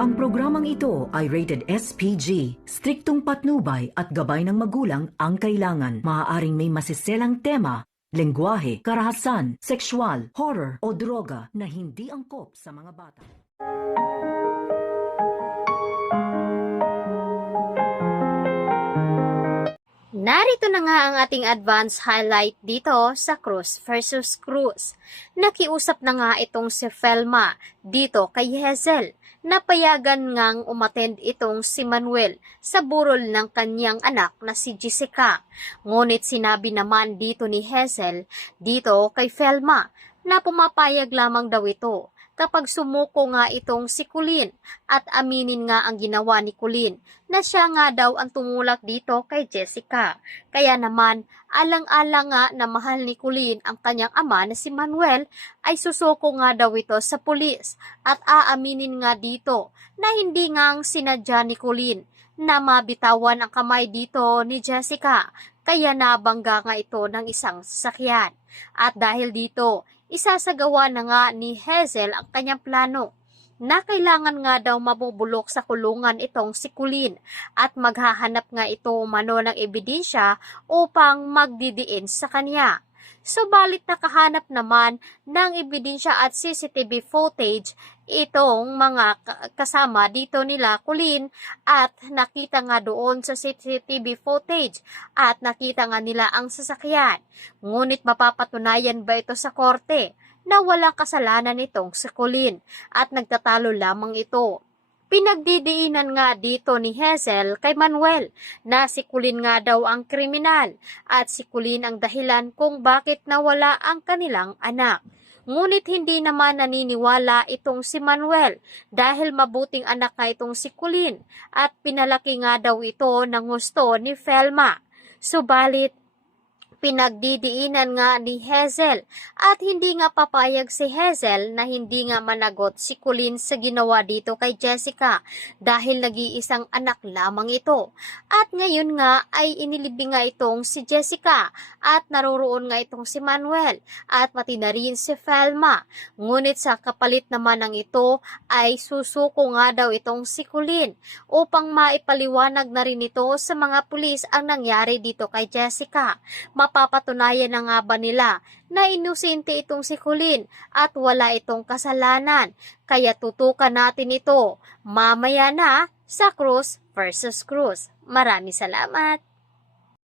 Ang programang ito ay rated SPG. Striktong patnubay at gabay ng magulang ang kailangan. Maaaring may masiselang tema, lengguwahe, karahasan, sexual, horror o droga na hindi angkop sa mga bata. Narito na nga ang ating advance highlight dito sa Cruz versus Cruz. Nakiusap na nga itong si Felma dito kay Hazel. Napayagan ngang umattend itong si Manuel sa burol ng kanyang anak na si Jessica. Ngunit sinabi naman dito ni Hazel dito kay Felma na pumapayag lamang daw ito kapag sumuko nga itong si Colleen at aminin nga ang ginawa ni Colleen na siya nga daw ang tumulak dito kay Jessica. Kaya naman, alang-alang nga na mahal ni Colleen ang kanyang ama na si Manuel ay susuko nga daw ito sa pulis at aaminin nga dito na hindi nga ang sinadya ni Colleen na mabitawan ang kamay dito ni Jessica. Kaya nabangga nga ito ng isang sasakyan. At dahil dito, isasagawa na nga ni Hazel ang kanyang plano na kailangan nga daw mabubulok sa kulungan itong si Colleen at maghahanap nga ito umano ng ebidensya upang magdidiin sa kanya. Subalit nakahanap naman ng ebidensya at CCTV footage itong mga kasama dito nila Colleen at nakita nga doon sa CCTV footage at nakita nga nila ang sasakyan. Ngunit mapapatunayan ba ito sa korte na walang kasalanan itong si Colleen at nagtatalo lamang ito? Pinagdidiinan nga dito ni Hazel kay Manuel na si Colleen nga daw ang kriminal at si Colleen ang dahilan kung bakit nawala ang kanilang anak. Ngunit hindi naman naniniwala itong si Manuel dahil mabuting anak nga itong si Colleen at pinalaki nga daw ito ng gusto ni Felma. Subalit, pinagdidiinan nga ni Hazel at hindi nga papayag si Hazel na hindi nga managot si Colleen sa ginawa dito kay Jessica dahil nag-iisang anak lamang ito. At ngayon nga ay inilibing nga itong si Jessica at naroroon nga itong si Manuel at pati na rin si Felma. Ngunit sa kapalit naman ng ito ay susuko nga daw itong si Colleen upang maipaliwanag na rin ito sa mga pulis ang nangyari dito kay Jessica. Mapapatunayan na nga ba nila na inosente itong si Colleen at wala itong kasalanan? Kaya tutukan natin ito mamaya na sa Cruz versus Cruz. Maraming salamat!